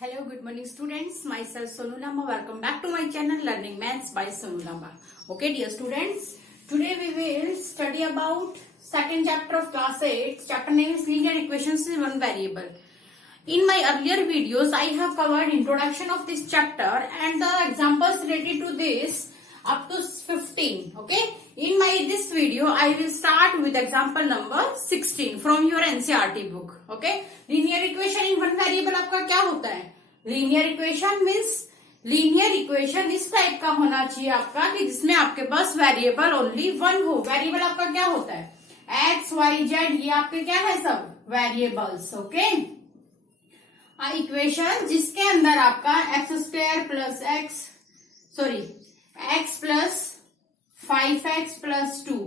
Hello, good morning students. Myself Sonu Lamba. Welcome back to my channel Learning Maths by Sonu Lamba. Okay dear students, today we will study about second chapter of class 8. Chapter name is linear equations in one variable. In my earlier videos, I have covered introduction of this chapter and the examples related to this up to 15. Okay. In this video, I will start with example number 16 from your NCERT book. Okay. Linear equation in one variable आपका क्या होता है? Linear equation means linear equation इस type का होना चाहिए आपका कि जिसमें आपके पास वेरिएबल ओनली वन हो. वेरिएबल आपका क्या होता है? X, Y, Z ये आपके क्या है सब? वेरिएबल्स. ओके. इक्वेशन जिसके अंदर आपका x² plus x plus 5x plus 2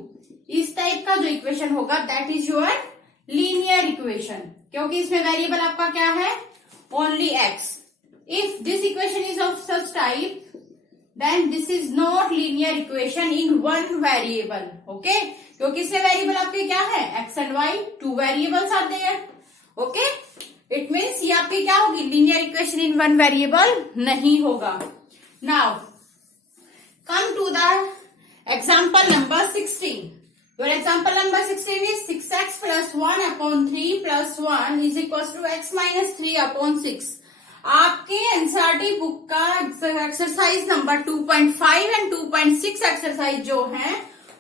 इस टाइप का जो इक्वेशन होगा that is your linear equation, क्योंकि इसमें वेरिएबल आपका क्या है? Only x. If this equation is of such type then this is not linear equation in one variable. Okay, क्योंकि इसमें वेरिएबल आपके क्या है? x and y, two variables are there. Okay, it means ये आपकी क्या होगी? Linear equation in one variable नहीं होगा. Now come to the example number 16. Your example number 16 is 6x plus 1 upon 3 plus 1 is equals to x minus 3 upon 6. आपके NCERT book का exercise number 2.5 and 2.6 exercise जो है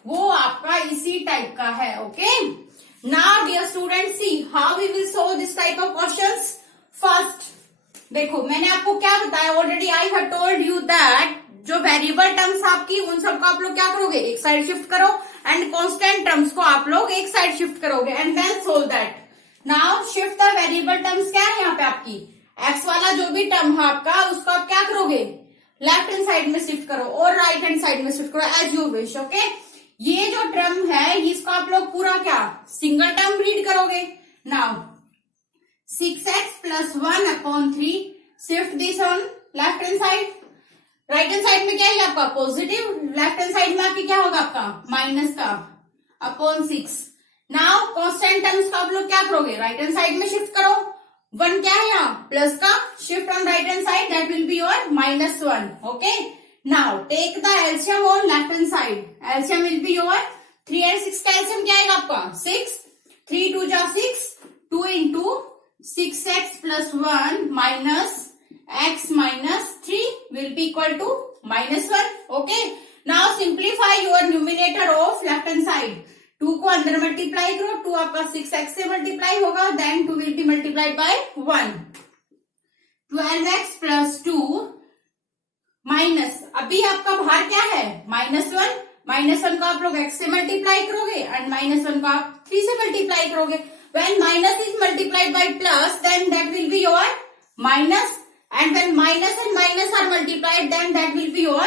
वो आपका इसी type का है. Okay. Now dear student, see how we will solve this type of questions. First देखो, मैंने आपको क्या बताया already. I have told you that जो वेरिएबल टर्म्स आपकी उन सबको आप लोग क्या करोगे? एक साइड शिफ्ट करो एंड कांस्टेंट टर्म्स को आप लोग एक साइड शिफ्ट करोगे and then solve that. Now shift the variable terms क्या है यहाँ पे आपकी? एक्स वाला जो भी टर्म है आपका उसको आप क्या करोगे? लेफ्ट हैंड साइड में शिफ्ट करो और राइट हैंड साइड में शिफ्ट करो एज यू विश. ओके, ये जो टर्म है इसको आप लोग पूरा क्या सिंगल टर्म रीड करोगे. Now 6x plus 1 upon 3 shift this on left hand side. Right hand side में क्या है आपका? पॉजिटिव. लेफ्ट हैंड साइड में आपकी क्या होगा? आपका माइनस का अपॉन 6. नाउ कांस्टेंट टर्म्स का आप लोग क्या करोगे? राइट हैंड साइड में शिफ्ट करो. 1 क्या है यहाँ? प्लस का. Shift on right hand side that will be your -1. Okay. Now take the LCM on left hand side. LCM will be your 3 and 6 का एलसीएम क्या आएगा आपका? 6. 3 2 जा 6. 2 into 6x plus 1 minus x minus 3 will be equal to -1. Okay. Now simplify your numerator of left hand side. 2 को अंदर multiply करो. 2 आपका 6x से मल्टीप्लाई होगा. Then 2 will be multiplied by 1. 12x plus 2 minus. अभी आपका भार क्या है? -1. -1 को आप लोग x से मल्टीप्लाई करोगे एंड -1 को आप 3 से मल्टीप्लाई करोगे. When minus is multiplied by plus, then that will be your minus. And when minus and minus are multiplied, then that will be your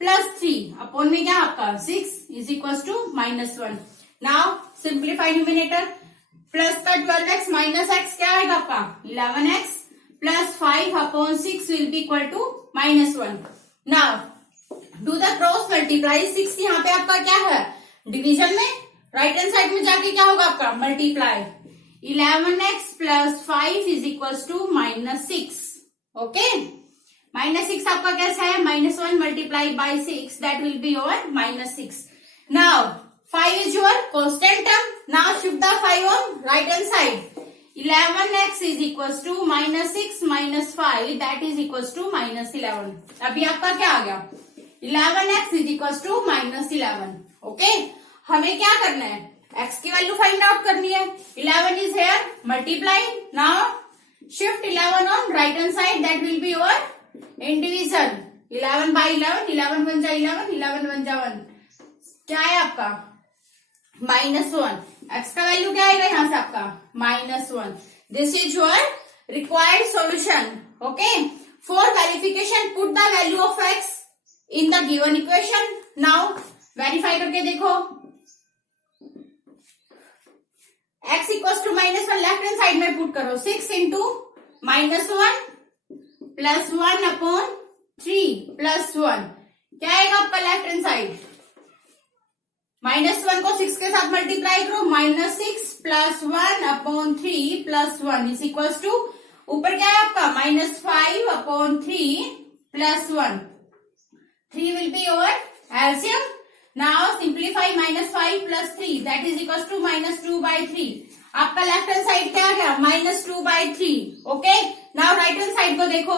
+3. Upon में क्या आपका 6 is equals to -1. Now simplify numerator. Plus का 12x minus x क्या आएगा आपका? 11x plus 5 upon 6 will be equal to -1. Now do the cross multiply. 6 यहाँ पे आपका क्या है? डिवीजन में. राइट हैंड साइड में जाके क्या होगा आपका? Multiply. 11x plus 5 is equals to -6. Okay. -6 आपका कैसा है? -1 multiplied by 6 that will be your -6. Now 5 is your constant term. Now shift the 5 on right hand side. 11x is equals to -6 minus 5 that is equals to -11. अभी आपका क्या आ गया? 11x is equals to -11. Okay. हमें क्या करना है? x की value find out करनी है. 11 is here. Multiply. Now shift 11 on right hand side that will be your in division. 11 by 11. 11 1 जा 11. 11 1 जा 1. क्या है आपका? -1. x का वैल्यू क्या आएगा यहाँ से आपका? -1. This is your required solution. Okay. For verification put the value of x in the given equation. Now verify करके देखो. x equals to -1 left hand side में पुट करो. 6 इंटू -1 प्लस 1 अपॉन 3 प्लस 1 क्या आएगा आपका? Left hand side. -1 को 6 के साथ मल्टीप्लाई करो. -6 plus 1 upon 3 plus 1 is equals to ऊपर क्या है आपका -5/3 +1. 3 will be your LCM. Now simplify -5 + 3 that is equals to -2/3. आपका लेफ्ट हैंड साइड क्या आ गया -2/3. Okay, now right hand side को देखो.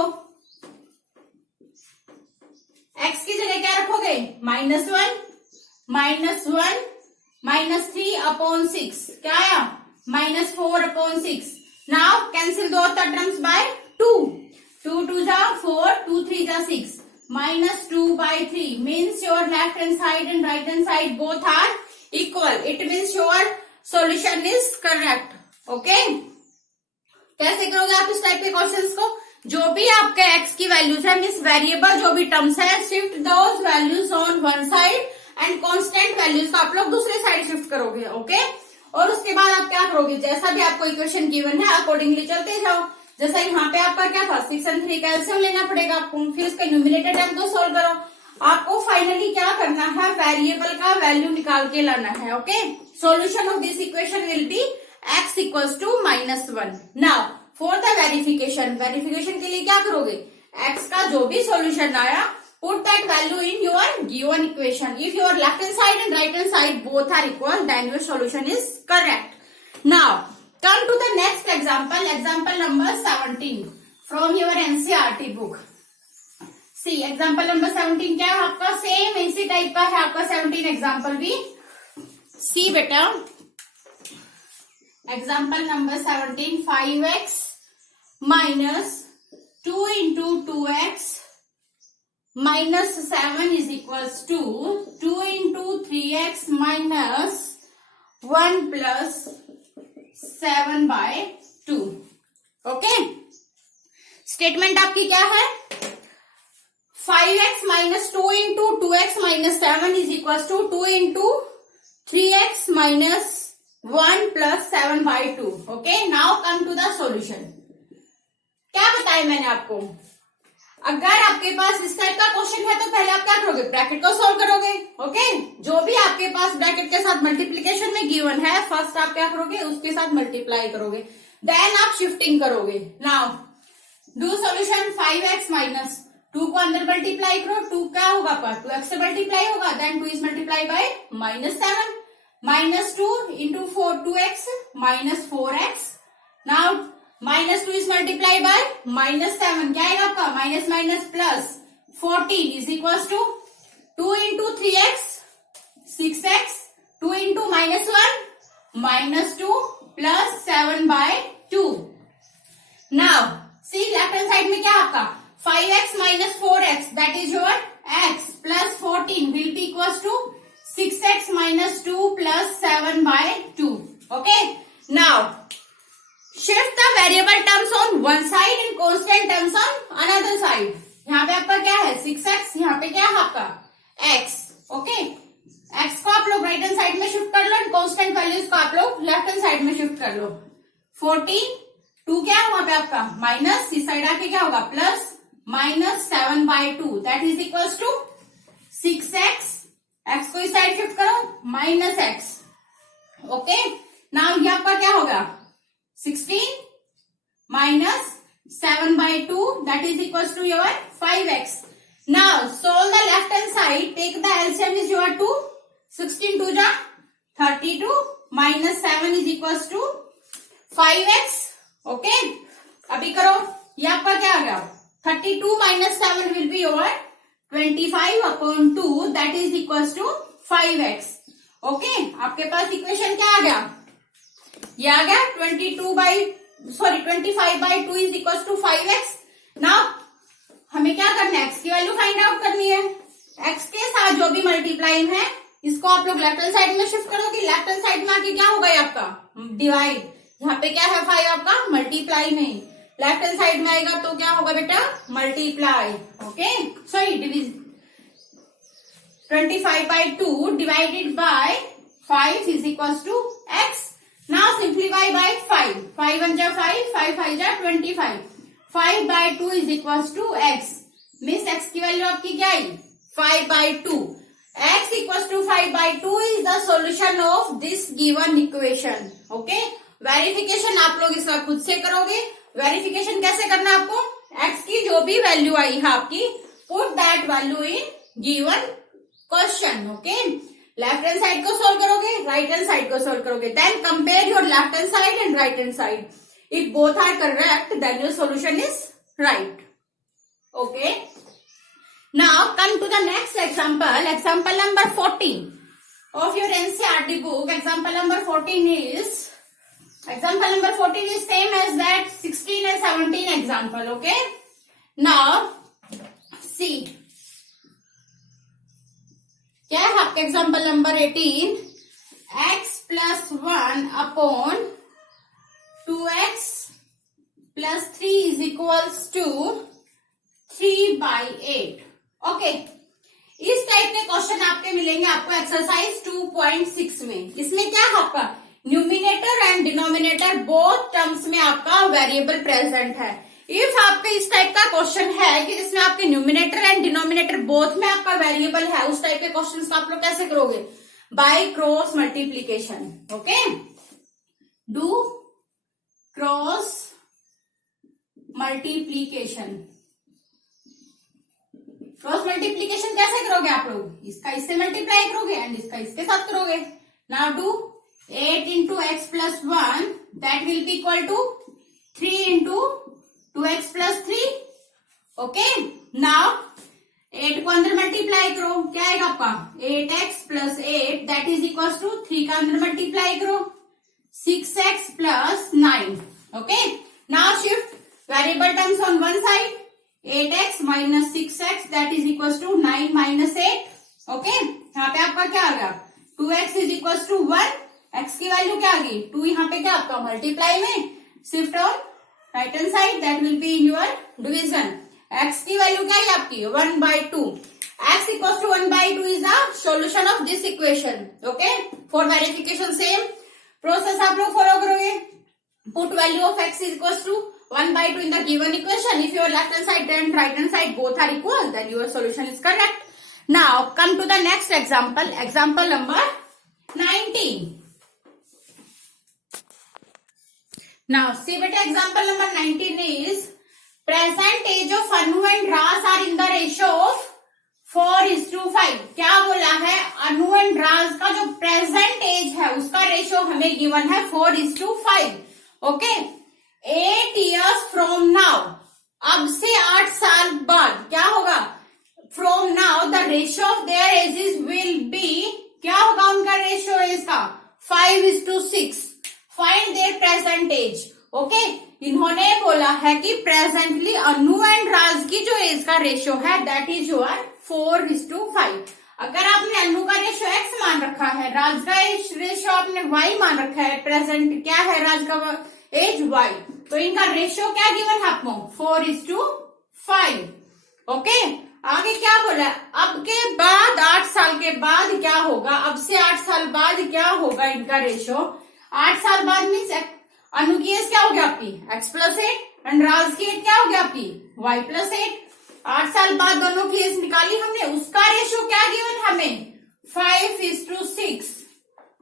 x की जगह क्या रखोगे -1 -3/6. क्या आया -4/6. नाउ कैंसिल दो टर्म्स बाय 2. 2 2 जा 4, 2 3 जा 6. -2/3 means your left hand side and right hand side both are equal. It means your solution is correct. Okay? कैसे करोगे आप इस टाइप के क्वेश्चंस को? जो भी आपके x की वैल्यूज है मीन्स वेरिएबल जो भी टर्म्स है, shift those values on one side and constant values को आप लोग दूसरे साइड शिफ्ट करोगे. ओके, और उसके बाद आप क्या करोगे, जैसा भी आपको इक्वेशन गिवन है अकॉर्डिंगली चलते जाओ. जैसा यहाँ पे आपका क्या था 6 और 3 का एलसीएम लेना पड़ेगा आपको, फिर उसके न्यूमरेटर टर्म को सोल्व करो. आपको फाइनली क्या करना है, वेरिएबल का वैल्यू निकाल के लाना है. Okay, solution of this equation will be x equals to -1. Now for the verification के लिए क्या करोगे, x का जो भी सॉल्यूशन आया put that value in your given equation. If your left hand side and right hand side both are equal then your solution is correct. Now come to the next example number 17 from your NCERT book. See, example number 17 क्या है आपका, same इसी type का है आपका 17 example भी. सी बेटा, example number 17 5x - 2 × 2x - 7 is equals to 2 × 3x - 1 + 7/2. Okay, statement आपकी क्या है, 5x - 2 × 2x - 7 is equals to 2 × 3x - 1 + 7/2. Okay, now come to the solution. क्या बताया मैंने आपको, अगर आपके पास इस टाइप का क्वेश्चन है तो पहले आप क्या करोगे, ब्रैकेट को सॉल्व करोगे. ओके, जो भी आपके पास ब्रैकेट के साथ मल्टीप्लीकेशन में गिवन है फर्स्ट आप क्या करोगे, उसके साथ मल्टीप्लाई करोगे, देन आप शिफ्टिंग करोगे. Now do solution. 5x - 2 को अंदर मल्टीप्लाई करो, 2 क्या होगा पर 2x से मल्टीप्लाई होगा, then 2 is multiply by -7 -2 × 4 2x -4x. Now -2 is multiplied by -7. क्या आएगा आपका -+ 14 is equals to 2 × 3x 6x 2 × -1 -2 + 7/2. Now see left hand side में क्या आपका 5x - 4x that is your x plus 14 will be equals to 6x - 2 + 7/2. Okay, now shift the variable terms on one side and constant terms on another side. यहाँ पे आपका क्या है 6x, यहाँ पे क्या है आपका x. ओके, x को आप लोग राइट हैंड साइड में शिफ्ट कर लो एंड कांस्टेंट वैल्यूज को आप लोग लेफ्ट हैंड साइड में शिफ्ट कर लो. 14 2 क्या है वहां पे आपका माइनस, इस साइड आके क्या होगा plus -7/2 that is equals to 6x. x को इस साइड शिफ्ट करो -x. ओके, नाउ ये आपका क्या होगा 16 - 7/2 that is equals to your 5x. Now solve the left hand side, take the LCM is your 2. 16 2 जा 32 -7 is equals to 5x. Okay, अभी करो, ये आपका क्या आ गया 32 - 7 will be your 25/2 that is equals to 5x. Okay, आपके पास equation क्या आ गया, ये आ गया 25/2 is equals to 5x. Now हमें क्या करना है, x की वैल्यू फाइंड आउट करनी है. x के साथ जो भी मल्टीप्लाई है इसको आप लोग लेफ्ट हैंड साइड में शिफ्ट करोगे. लेफ्ट हैंड साइड में आके क्या होगा ये आपका डिवाइड, यहाँ पे क्या है 5 आपका मल्टीप्लाई में, लेफ्ट हैंड साइड में आएगा तो क्या होगा बेटा multiply. Okay, sorry division. 25/2 divided by 5 is equals to x. Now simplify by 5. 5 1 जा 5, 5 5 जा 25. 5/2 is equals to x. Miss x की वैल्यू आपकी क्या आई 5/2. x equals to 5/2 is the solution of this given equation. Okay, verification आप लोग इसका खुद से करोगे. वेरिफिकेशन कैसे करना है आपको, x की जो भी वैल्यू आई है आपकी, put that value in given question. Okay, left hand side को सोल्व करोगे, राइट हैंड साइड को सोल्व करोगे, then compare your left hand side and right hand side, if both are correct then your solution is right. Okay, now come to the next example, example number 14 of your NCERT book. Example number 14 is same as that 16 and 17 example. Okay, now see क्या है आपका example number 18, x plus 1 upon 2x plus 3 is equals to 3/8। Okay, इस type के question आपके मिलेंगे आपको exercise 2.6 में। इसमें क्या है आपका numerator and denominator both terms में आपका वेरिएबल प्रेजेंट है। इफ आपके इस टाइप का क्वेश्चन है कि जिसमें आपके न्यूमिनेटर एंड डिनोमिनेटर बोथ में आपका वेरिएबल है, उस टाइप के क्वेश्चन को आप लोग कैसे करोगे, by cross multiplication. Okay, do cross multiplication. Cross multiplication कैसे करोगे आप लोग, इसका इससे मल्टीप्लाई करोगे एंड इसका इसके साथ करोगे। Now do 8 into x plus 1 that will be equal to 3 into 2x plus 3। Okay, now 8 को अंदर मल्टीप्लाई करो, क्या आएगा आपका 8x plus 8 that is equals to 3 का अंदर मल्टीप्लाई करो 6x plus 9। Okay, now shift variable terms on one side, 8x minus 6x that is equals to 9 minus 8। Okay, यहाँ पे आपका क्या आ गया 2x is equals to 1, x की value क्या आ गई 2, यहाँ पे क्या आपका मल्टीप्लाई में shift on right hand side that will be in your division. x की वैल्यू क्या है आपकी 1/2, x equals to 1/2 is the solution of this equation। Okay, for verification same process आप लोग फॉलो करोगे, put value of x is equals to 1/2 in the given equation. If your left hand side and right hand side both are equal, then your solution is correct. Now come to the next example, example number 19. Now see beta, example number 19 is present age of Anu and Raz are in the ratio of 4:5। क्या बोला है, अनु and राज का जो present age है उसका ratio हमें given है 4:5। Okay, 8 years from now, अब से 8 साल बाद क्या होगा, from now the ratio of their ages will be, क्या होगा उनका रेशियो एज का 5:6। Find their present age. Okay, इन्होंने बोला है कि प्रेजेंटली अनु एंड राज की जो एज का रेशियो है दैट इज योर 4:5। अगर आपने अनु का रेशियो x मान रखा है, राज का रेशियो आपने y मान रखा है, प्रेजेंट क्या है राज का एज y, तो इनका रेशियो क्या गिवन है आपको 4:5। ओके, आगे क्या बोला, अब के बाद 8 साल के बाद क्या होगा, अब से 8 साल बाद क्या होगा इनका रेशियो। 8 साल बाद मीन्स अनु की एज क्या होगी आपकी x+8 एंड राज की एज क्या होगी आपकी y+8। 8 साल बाद दोनों की एज निकाली हमने, उसका रेशियो क्या गिवन हमें 5:6।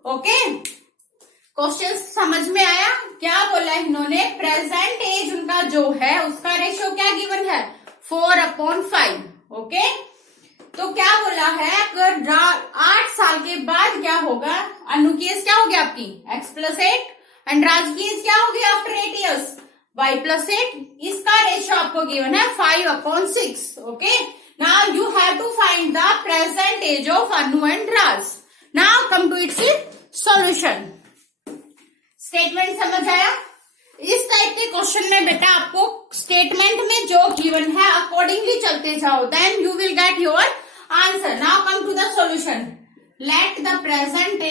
ओके, क्वेश्चन समझ में आया, क्या बोला इन्होंने, प्रेजेंट एज उनका जो है उसका रेशियो क्या गिवन है 4/5। ओके, तो क्या बोला है, अगर 8 साल के बाद क्या होगा, अनु की एज क्या होगी आपकी x+8 एंड राज की एज क्या होगी आफ्टर 8 years y+8। इसका रेशियो आपको गिवन है 5/6। Okay, now you have to find the present age of Anu and Raj. Now come to its solution. Statement समझ आया, इस टाइप के क्वेश्चन में बेटा आपको स्टेटमेंट में जो गिवन है अकॉर्डिंगली चलते जाओ, then you will get your answer. Now come to the solution. Let the present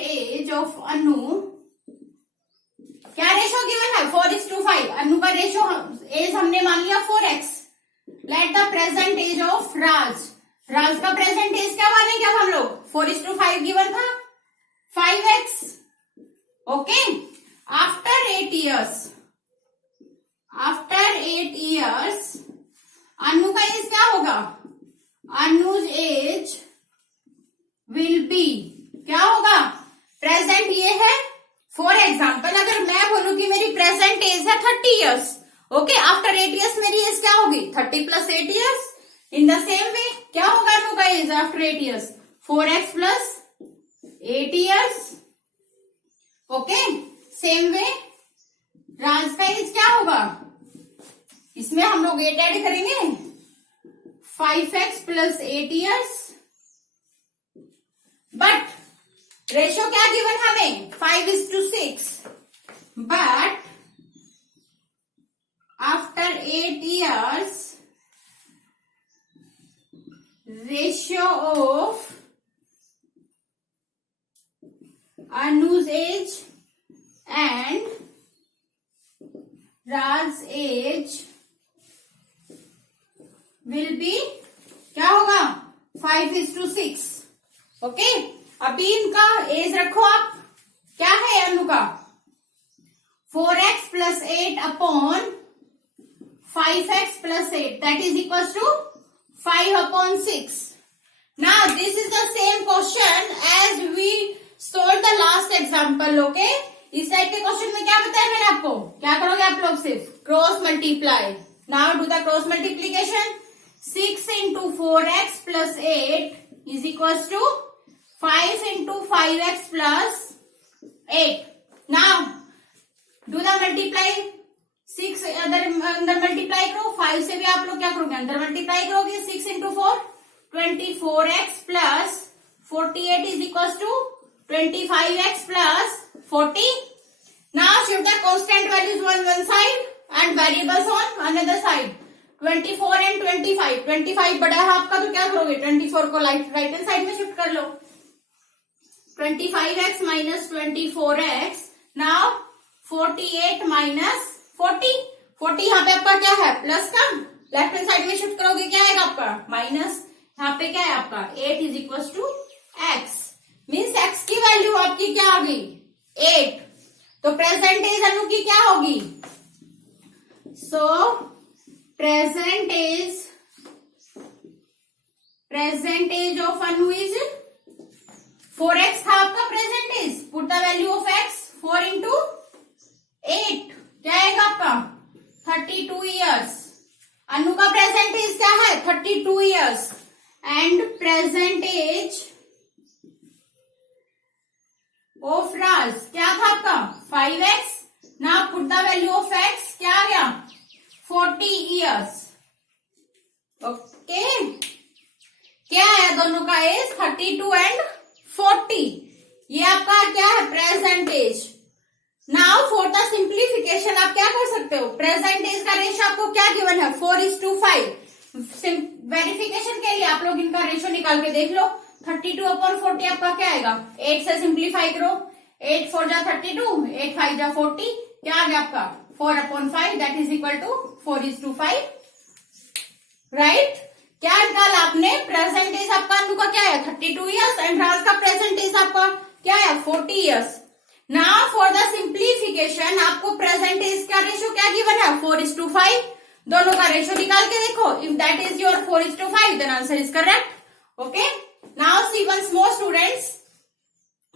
age of Anu, क्या रेशियो गिवन है 4:5, अनु का रेशियो एज हमने मान लिया 4x। Let the present age of Raj, Raj का प्रेजेंट एज क्या मानेंगे अब हम लोग 4:5 गिवन था 5x। ओके, आफ्टर 8 years अनु का एज क्या होगा, अनुज एज विल बी क्या होगा, प्रेजेंट ये है 4x प्रेजेंट एज है 30 ईयर्स। ओके, आफ्टर 8 ईयर्स मेरी एज क्या होगी 30 plus 8 years. In the same way क्या होगा अनु का age after 8 years 4x plus 8 years. Okay, same way Raj का एज क्या होगा, इसमें हम लोग 8 ऐड करेंगे 5x plus 8 years. But ratio क्या गिवन हमें 5:6, but after 8 years ratio of Anu's age and Raj's age will be क्या होगा 5:6। ओके, अभी इनका एज रखो आप, क्या है अनु का 4x plus 8 upon 5x plus 8 that is equal to 5/6। Now this is the same question as we solved the last example. Okay, इस टाइप के क्वेश्चन में क्या बताया मैंने आपको, क्या करोगे आप लोग सिर्फ cross multiply. Now do the cross multiplication. 6 into 4x plus 8 is equals to 5 into 5x plus 8. Now do the multiply। 6 अंदर मल्टीप्लाई करो, 5 से भी आप लोग क्या करोगे अंदर मल्टीप्लाई करोगे। 6 into 4 24x plus 48 is equals to 25x plus 40. Now shift the constant values on one side and variables on another side। 24 and 25, 25 बड़ा है आपका तो क्या करोगे 24 को राइट हैंड साइड में शिफ्ट कर लो। 25x minus 24x। Now 48 minus 40, 40 यहाँ पे आपका क्या है प्लस का, लेफ्ट हैंड साइड में शिफ्ट करोगे क्या आएगा आपका माइनस। यहाँ पे क्या है आपका 8 is equal to x, means x की वैल्यू आपकी क्या आ गई 8। तो प्रेजेंट एज अनु की क्या होगी, so present age of Anu is 4x था आपका present age. Put the value of x 4 into 8 क्या आएगा आपका 32 ईयर्स। अनु का प्रेजेंट एज क्या है 32 years and present age of Raj क्या था आपका 5x। Now put the value of x क्या आ गया 40 ईयर्स। ओके, क्या है दोनों का एज 32 एंड 40। ये आपका क्या है present age. Now for the simplification आप क्या कर सकते हो, प्रेजेंट एज का रेशियो आपको क्या गिवन है 4:5। वेरिफिकेशन के लिए आप लोग इनका रेशियो निकाल के देख लो। 32/40 आपका क्या आएगा 8 से सिंप्लीफाई करो। 8 4 जा 32, 8 5 जा 40, क्या आ गया आपका 4/5 that is equal to 4:5। Right, क्या निकाला आपने प्रेजेंट एज आपका अनु का क्या है 32 ईयर्स एंड राज का प्रेजेंट एज आपका क्या है 40 years. Now for the simplification आपको प्रेजेंट एज का रेशियो क्या गिवन है 4:5। दोनों का रेशियो निकाल के देखो, if that is your 4:5 then answer is correct. Okay, now see once more students,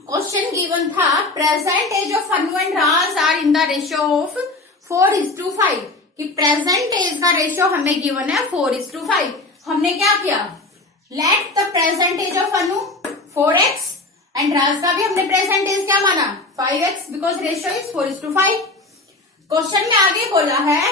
question given था present age of Anu and Raj are in the ratio of 4:5 कि प्रेजेंट एज का रेशियो हमें गिवन है 4:5। हमने क्या किया, let the present age of Anu 4x and राज का भी हमने प्रेजेंट एज क्या माना 5x because ratio is 4:5। Question में आगे बोला है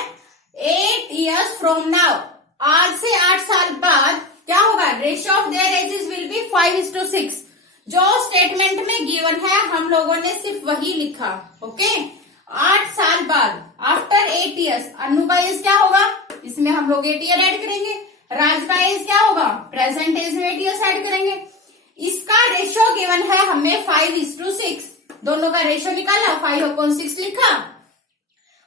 8 years फ्रॉम नाउ, आज से 8 साल बाद क्या होगा ratio of their ages will B 5:6। जो स्टेटमेंट में गिवन है हम लोगों ने सिर्फ वही लिखा। ओके, 8 साल बाद आफ्टर 8 years अनु का एज क्या होगा, इसमें हम लोग 8 ईयर ऐड करेंगे। राज का एज क्या होगा प्रेजेंट एज में 8 ईयर्स ऐड करेंगे। इसका रेशियो गिवन है हमें 5:6, दोनों का रेशियो निकाला 5/6 लिखा।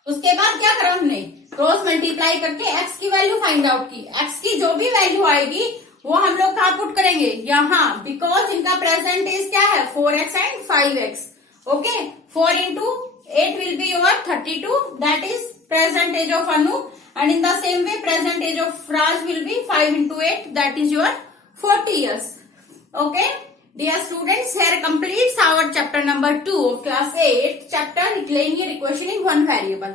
उसके बाद क्या करा हमने क्रॉस मल्टीप्लाई करके x की वैल्यू फाइंड आउट की। x की जो भी वैल्यू आएगी वो हम लोग कहाँ पुट करेंगे यहाँ, बिकॉज इनका प्रेजेंट एज क्या है 4x and 5x। Okay, 4 into 8 will be your 32 that is present age of Anu and in the same way present age of Raj will be 5 into 8 that is your 40 years. Okay, dear students, here completes our chapter number 2 of class 8 chapter linear equation in one variable.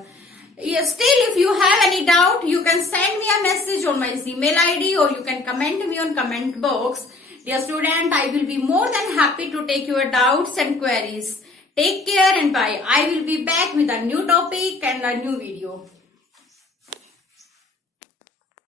Still, if you have any doubt, you can send me a message on my Gmail ID or you can comment me on comment box. Dear student, I will be more than happy to take your doubts and queries. Take care and bye. I will be back with a new topic and a new video.